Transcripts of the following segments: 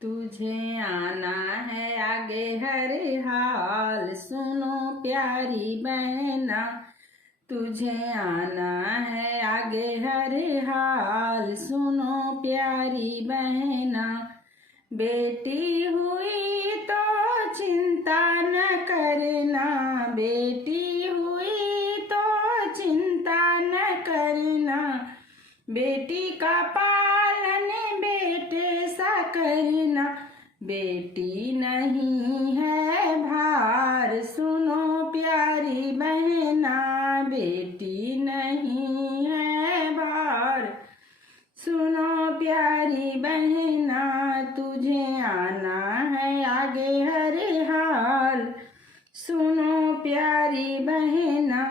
तुझे आना है आगे हर हाल, सुनो प्यारी बहना। तुझे आना है आगे हर हाल, सुनो प्यारी बहना। बेटी हुई तो चिंता न करना, बेटी हुई तो चिंता न करना। बेटी का पालन बेटे सा करना, बेटी नहीं है भार, सुनो प्यारी बहना। बेटी नहीं है भार, सुनो प्यारी बहना। तुझे आना है आगे हर हाल, सुनो प्यारी बहना।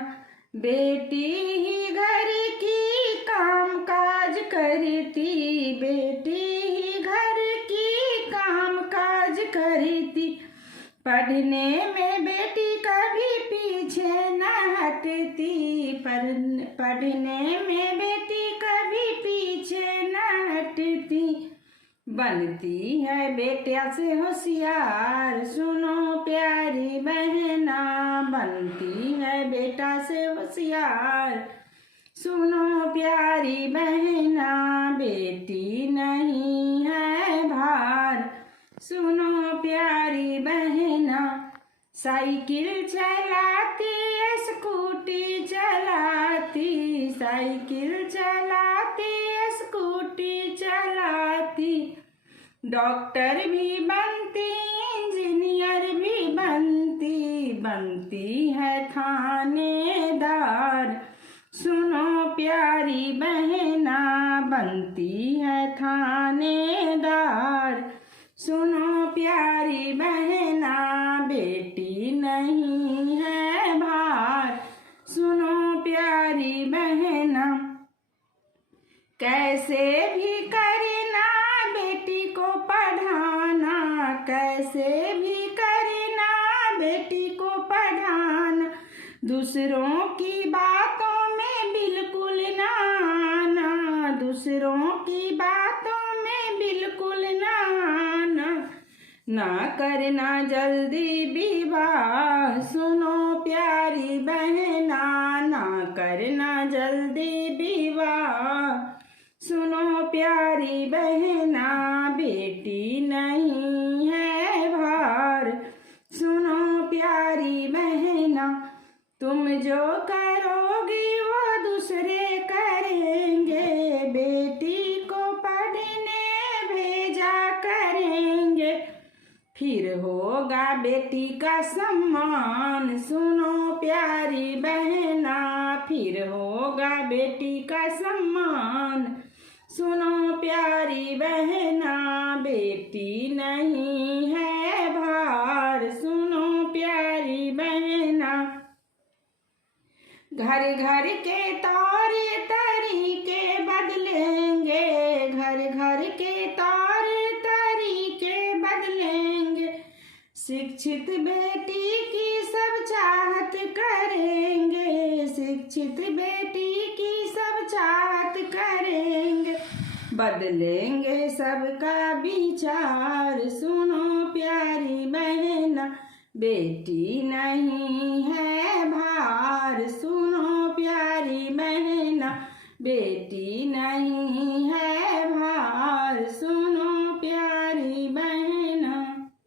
बेटी ही घर की काम काज करती, बेटी ही घर की काम काज करती। पढ़ने में बेटी कभी पीछे न हटती, पढ़ने में बेटी कभी पीछे न हटती। बनती है बेटा से होशियार, सुनो प्यारी बहना। बनती है बेटा से होशियार, सुनो प्यारी बहना। बेटी नहीं है भार, सुनो प्यारी बहना। साइकिल चलाती स्कूटी चलाती, साइकिल चलाती स्कूटी चलाती। डॉक्टर भी बनती इंजीनियर भी बनती, बनती है थानेदार, सुनो प्यारी बहना। बनती है थानेदार, सुनो प्यारी बहना। बेटी नहीं है भार, सुनो प्यारी बहना। कैसे भी करना बेटी को पढ़ाना, कैसे भी करना बेटी को पढ़ाना। दूसरों की बातों में बिल्कुल ना आना, दूसरों की बातों में बिल्कुल ना आना। ना करना जल्दी विवाह, सुनो प्यारी बहना। ना करना जल्दी विवाह, सुनो प्यारी बहना। बेटी नहीं है भार, सुनो प्यारी बहना। तुम जो करोगी वो दूसरे करेंगे, बेटी को पढ़ने भेजा करेंगे। फिर होगा बेटी का सम्मान, सुनो प्यारी बहना। फिर होगा बेटी का सम्मान, सुनो प्यारी बहना। बेटी नहीं है भार, सुनो प्यारी बहना। घर घर के तौर तरीके बदलेंगे, घर घर के तौर तरीके बदलेंगे। शिक्षित बेटी की सब चाहत करेंगे, शिक्षित बेटी की सब चाहत करेंगे। बदलेंगे सबका विचार, सुनो प्यारी बहना। बेटी नहीं है भार, सुनो प्यारी बहना। बेटी नहीं है